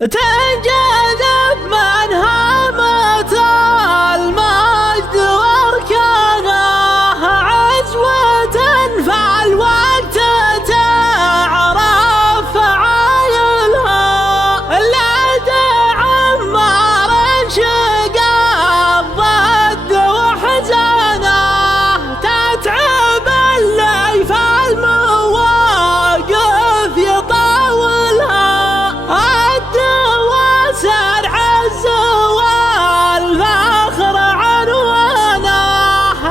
تنجذب من هامة المجد واركانه عزوة فالوقت تعرف فعايلها لا تعمر انشقاق ضد وحزانه تتعب اللي في المواقف يطاولها سرع الزوال فاخر عنوانه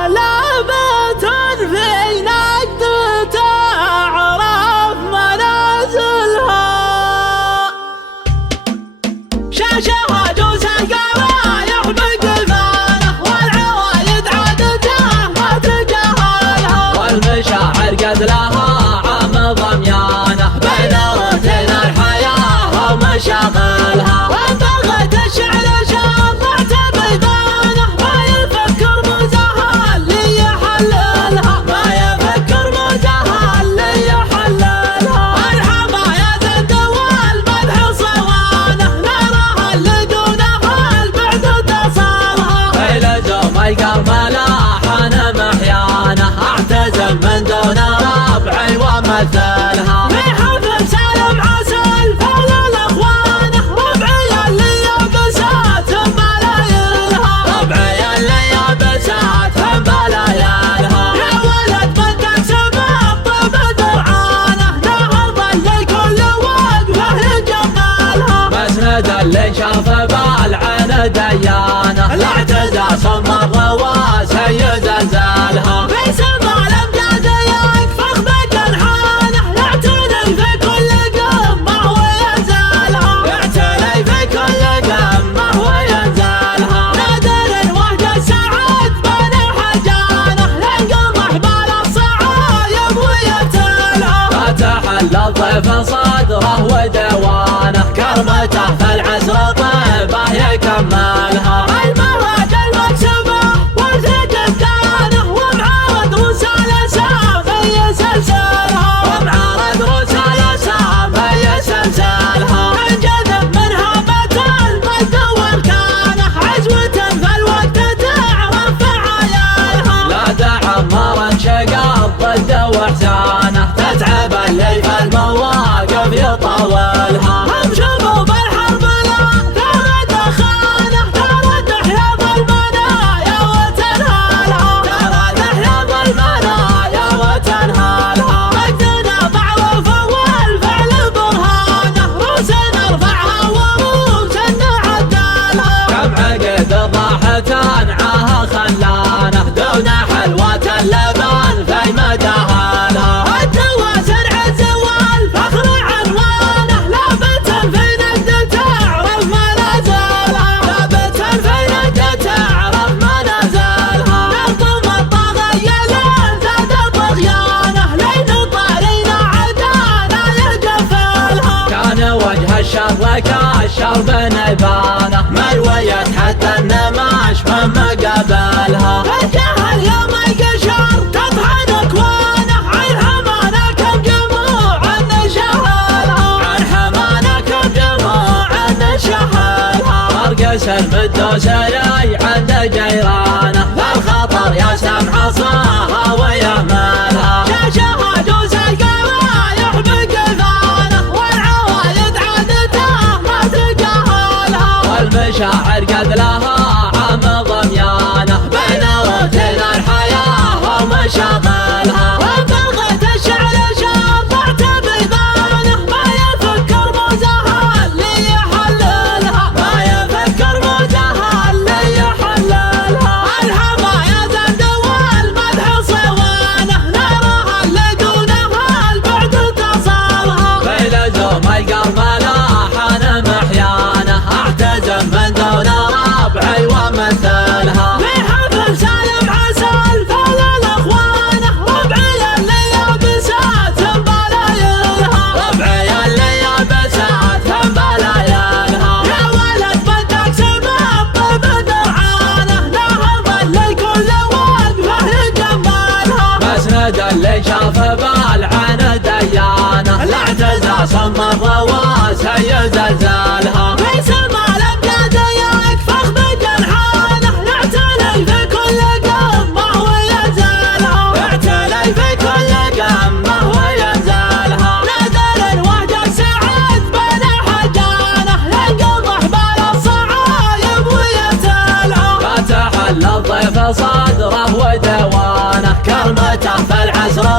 لابت في نقد تعرف منازلها شاشة عجوز القرايح بقلبانه والعوايد عادته ما تجاهلها والمشاعر قد لها عم ضميانه بين روتين الحياة ومشاغلها من دون ربعي ومثلها في حفل سالم عسل فلا الاخوانه ربعي اللي يابساتهم بلايلها ربعي اللي يابساتهم بلايلها يا ولد بدك سبب طب درعانه نهض اللي كل وقفه يجملها مسند اللي شاف بالعين ديانه لا اعتدى صم الرواس هي زلزالها الضيف صدره ودوانه كرمته في العسر طيبه يكملها المراد المكسبه والزج الدانه ومعارض رسال سام يسلسلها ومعارض رسال سام يسلسلها انجذب من هامة المجد واركانه عزوة في الوقت تعرف فعايلها لا تعمر انشقاق ضد واحزانه تتعب اللي في المواقف يطولها هم شبوب الحرب لا ثارت خانه ثارت حياض المنايا وتنهالها ثارت حياض المنايا وتنهالها مجدنا معروف والفعل برهانه روس نرفعها وروس نعدلها كم عقد ضاحت انعاها خلانه دون حلوة اللبن في مداها الشر كالشرب نبانه مروية حتى النماش من مقابلها الجهل يوم القشر تطحن اكوانه عن حمانكم جموع نشهلها عن حمانكم جموع نشهلها مرقس المدوسري عند جيرانه فالخطر يا سمع صاها ويهملها شاشة عجوز القرايح بقلبانه والمشاعر قد لها عم ضميانه بين روتين الحياة ومشاغلها وبلغة الشعر شافعت بيبانه ما يفكر موزها اللي يحللها ما يفكر موزها اللي يحللها الحمايا زاد والمدح صوانه نارها اللي دونها البعد اتصالها في لزوم القرملة حان محيانه اعتزم من دون ربعي ومثلها في حفل سالم عسل فلا الاخوانه ربعي اللي يابساتهم بلايلها ربعي اللي يابساتهم بلايلها يا ولد بدك سبب طب درعانه نهض اللي كل وقفه يجملها مسند اللي شاف بالعين ديانه لا اعتزى صم الرواس هي زلزالها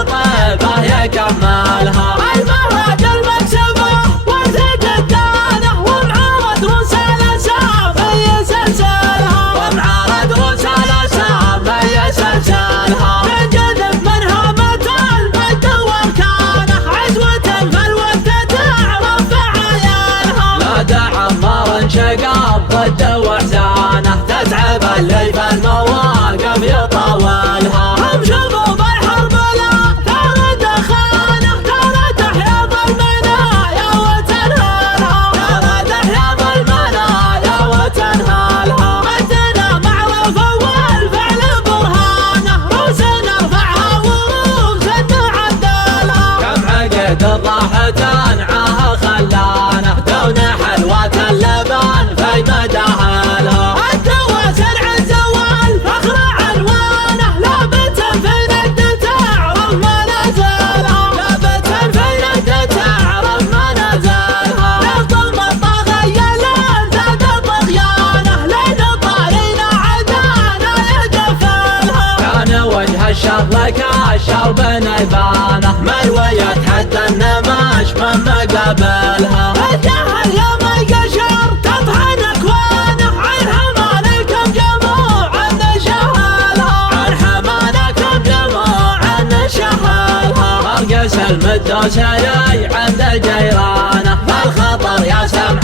طيبه يكملها. المراد المكسبه وتقدانه ومعارض رسالة سامي يسلسلها. ومعارض رسالة سامي يسلسلها. من جذب منها متى المجد واركانه عزوة فالوقت تعرف عيالها. لا تعمر شقاب ضد واحزانه تتعب اللي في المواقف يطولها. هم شباب الحرب لا ترى دخانه ترى تحيا بالمنايا وتنهالها. ترى تحيا بالمنايا وتنهالها. عندنا معروف والفعل برهانه روس نرفعها وروس نعدلها. كم عقد الراحة عنعاها خلانه دون حلوة اللبن في مداهلها. الدوا سرع الزوال فخر عنوانه لابت في ند تعرف منازلها. لابت في ند تعرف منازلها. للظلم الطاغية لا زاد طغيانه لين طارينا عدانا يقفلها. كان وجه الشر كالشرب نيبانه مروية حتى النماش من مقابلها. الجهل يوم القشر تطحن اكوانه عن حمانكم جموعا نشهلها. عن حمانكم جموعا نشهلها. مرقس المدوسري عند جيرانه فالخطر يا سم